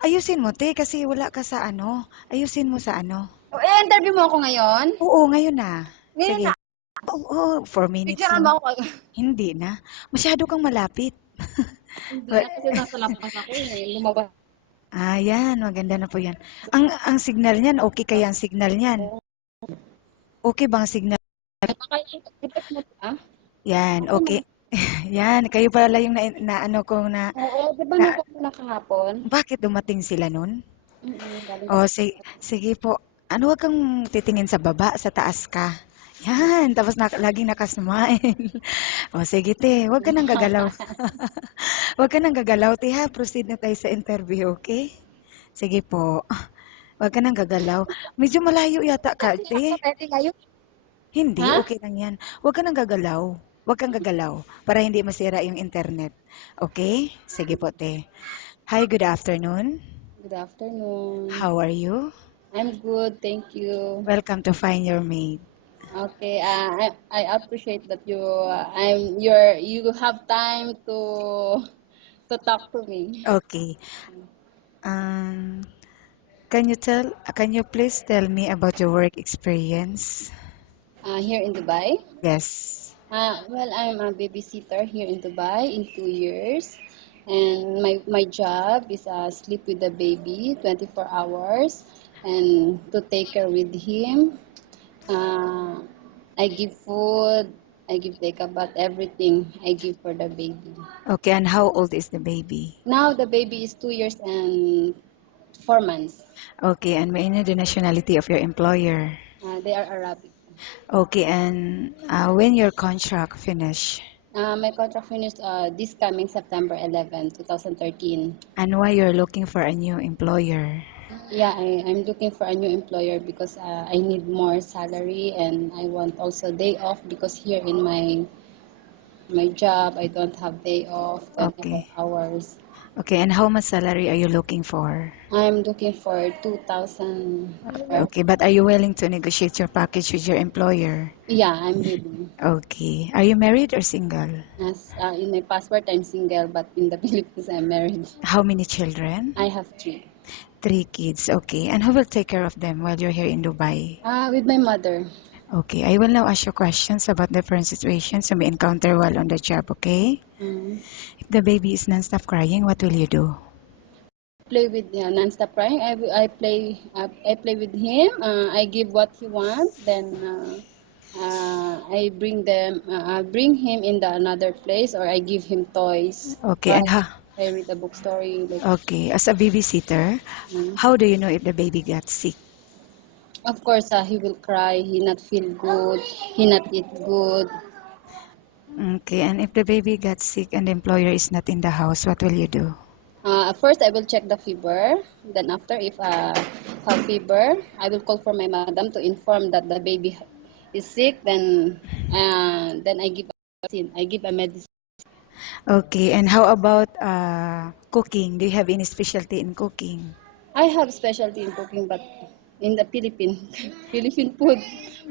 Ayusin mo, te, kasi wala ka sa ano. Ayusin mo sa ano. Interview mo ako ngayon? Oo, ngayon na. Ngayon Sige. na. Oo, 4 minutes Picturean lang. mo ako. Hindi na. Masyado kang malapit. Hindi na kasi nasa labas ako lumabas Yan. Maganda na po yan. Ang signal niyan, okay kaya ang signal niyan? ako. Okay bang signal? Baka i-text mo ba? Yan, Okay okay. naman. Yan, kayo pala yung na ano ko Oo, di ba na nagpunta kahapon? bakit dumating sila nun? Galing O, kasi. sige po. Ano, wag kang titingin sa baba, sa taas ka. Yan, tapos laging nakasmile. O, sige te, wag ka nang gagalaw. Wag ka nang gagalaw, te ha. Proceed na tayo sa interview, okay? Sige po. Wag ka nang gagalaw. Medyo malayo yata ka, te. Ready kayo? Hindi, Ha? okay lang yan. Wag ka nang gagalaw. Wag kang gagalaw para hindi masira yung internet. Okay? Sige po, te. Hi, good afternoon. Good afternoon. How are you? I'm good, thank you. Welcome to Find Your Mate. Okay, I appreciate that you have time to talk to me. Okay. Um, can you please tell me about your work experience? Here in Dubai. Yes. Well, I'm a babysitter here in Dubai in 2 years, and my job is sleep with the baby 24 hours and to take care with him. Uh, I give food, I give take about everything I give for the baby. Okay, and how old is the baby? Now the baby is 2 years and 4 months. Okay, and may I know the nationality of your employer? They are Arabic. Okay, and when your contract finish? My contract finished this coming September 11, 2013. And why you're looking for a new employer? Yeah, I'm looking for a new employer because I need more salary and I want also day off because here in my job I don't have day off 24 Okay. hours. Okay, and how much salary are you looking for? I'm looking for 2,000. Okay, but are you willing to negotiate your package with your employer? Yeah, I'm willing. Okay. Are you married or single? As in my passport I'm single but in the Philippines I'm married. How many children? I have three. 3 kids. Okay. And who will take care of them while you're here in Dubai? With my mother. Okay. I will now ask you questions about different situations you may encounter while on the job, okay? Mm. If the baby is non-stop crying, what will you do? Play with non-stop crying. I play with him. I give what he wants. Then I bring him in the another place, or I give him toys. Okay. Or And how? I read a book story. Like, Okay. As a babysitter, mm. how do you know if the baby got sick? Of course, he will cry. He not feel good. He not eat good. Okay. And if the baby got sick and the employer is not in the house, what will you do? First, I will check the fever. Then after, if have fever, I will call for my madam to inform that the baby is sick. Then I give a medicine. I give a medicine. Okay. And how about cooking? Do you have any specialty in cooking? I have specialty in cooking, but in the Philippines, Philippine food.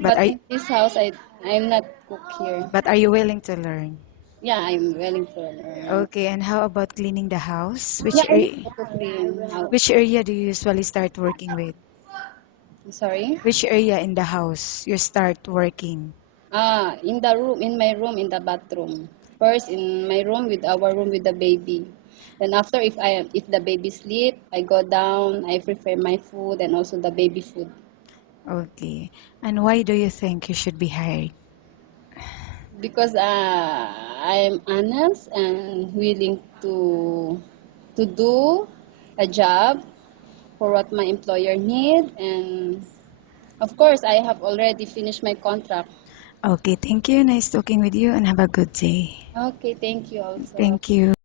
But But are in this house, I'm not cook here. but are you willing to learn? Yeah, I'm willing to learn. Okay. And how about cleaning the house? Yeah, I know how to clean. How? Which area do you usually start working with? Sorry. Which area in the house you start working? In the room, in my room, in the bathroom. First, in my room with our room with the baby. Then after, if the baby sleep, I go down. I prepare my food and also the baby food Okay. And why do you think you should be hired? because I'm honest and willing to do a job for what my employer need, and of course, I have already finished my contract. Okay, thank you. Nice talking with you and have a good day. Okay, thank you also. Thank you.